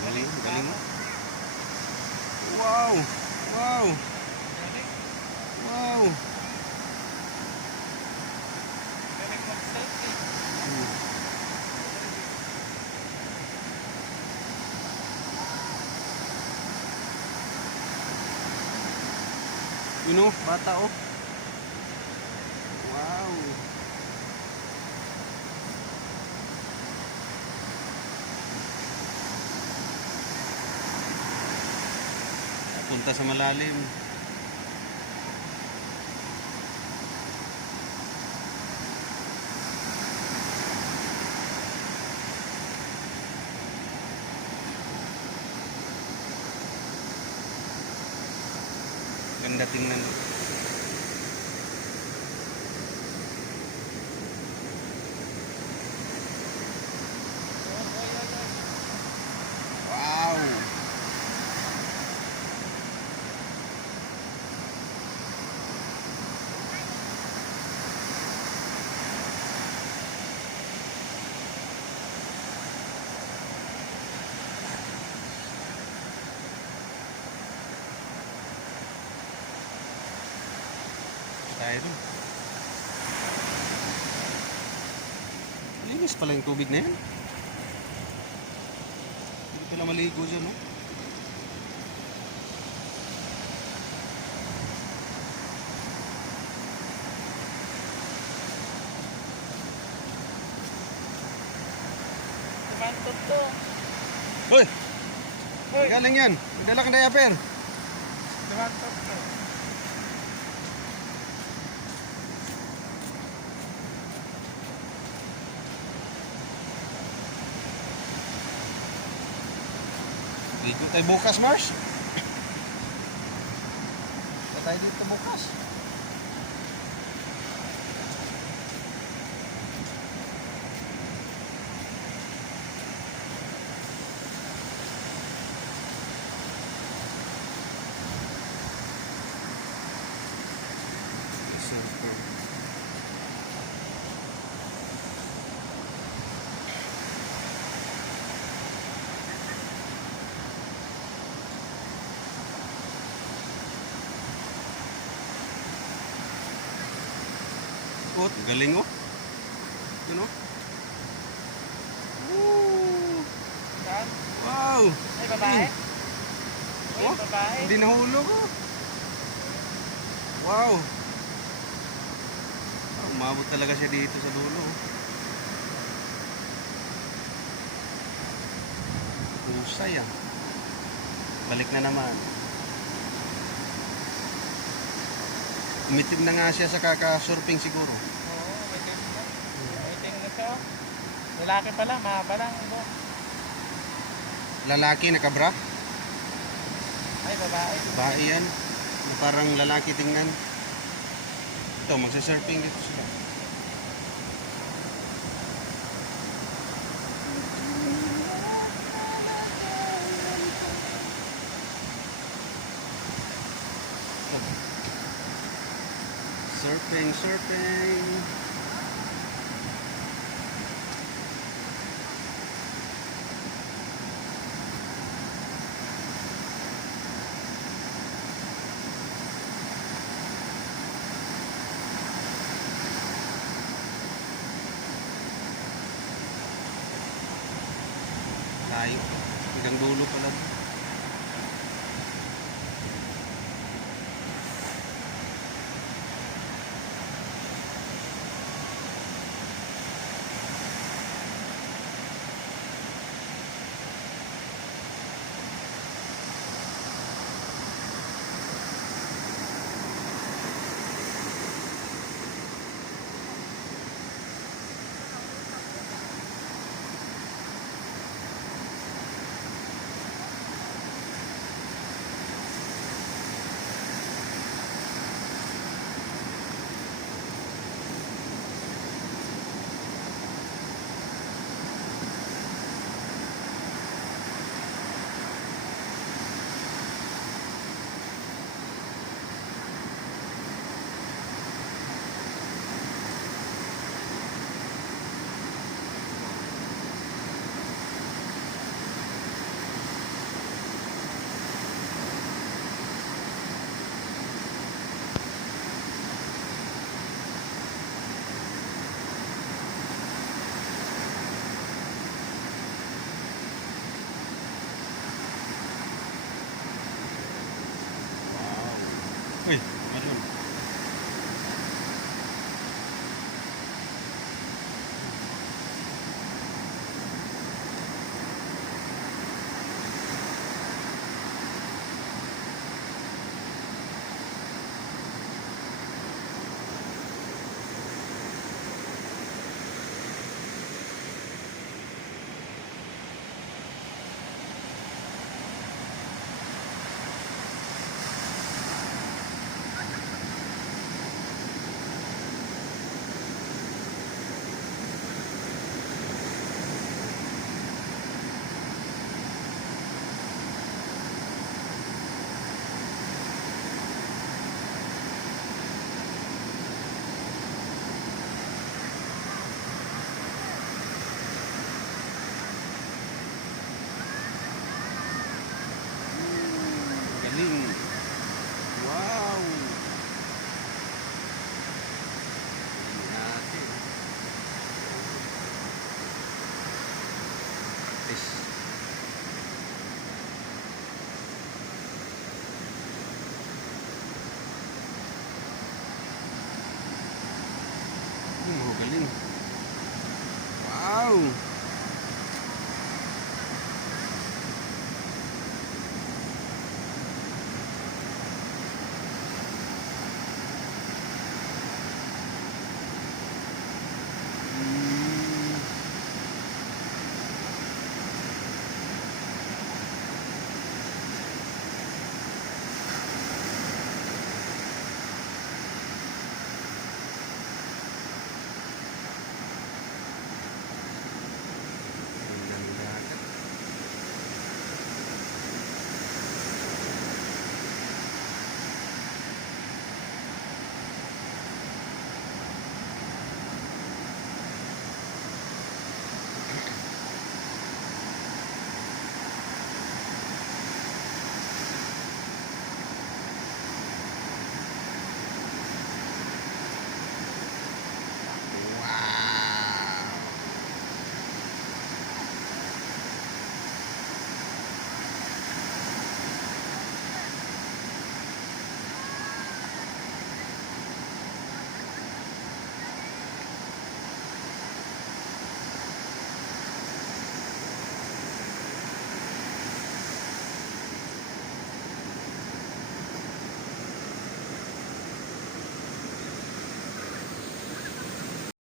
galing, galing mo. Wow! Wow! Wow! Galing mag-selfie. You know, bata oh. Wow! Punta sa malalim. Ganda tingnan. Wow! Tayo dun. Linis pala yung tubig na yan. Hindi pala maligo dyan, no? Tumantot to. Hoy! Hoy! Galing yan. Magdala kang diaper. Tumantot to. Ligo tayo bukas, Mars. Tayo dito bukas. Oh, galing oh. Yun oh. Woo! Saan? Wow! Ay, babae? Uy, Oh, babae. hindi nahulog oh. Wow! Ah, umabot talaga siya dito sa dulo oh. Husay ah. Balik na naman. Umitim na nga siya sa kaka-surfing siguro. Oo, may tingnan. May tingnan ito. Lalaki pala, mahaba lang. Ito. Lalaki nakabra? Ay, babae. Babae yan. Na parang lalaki tingnan. Ito, magsa-surfing dito sila. Surfing, surfing. Tayo. Hanggang dulo pala. Artist.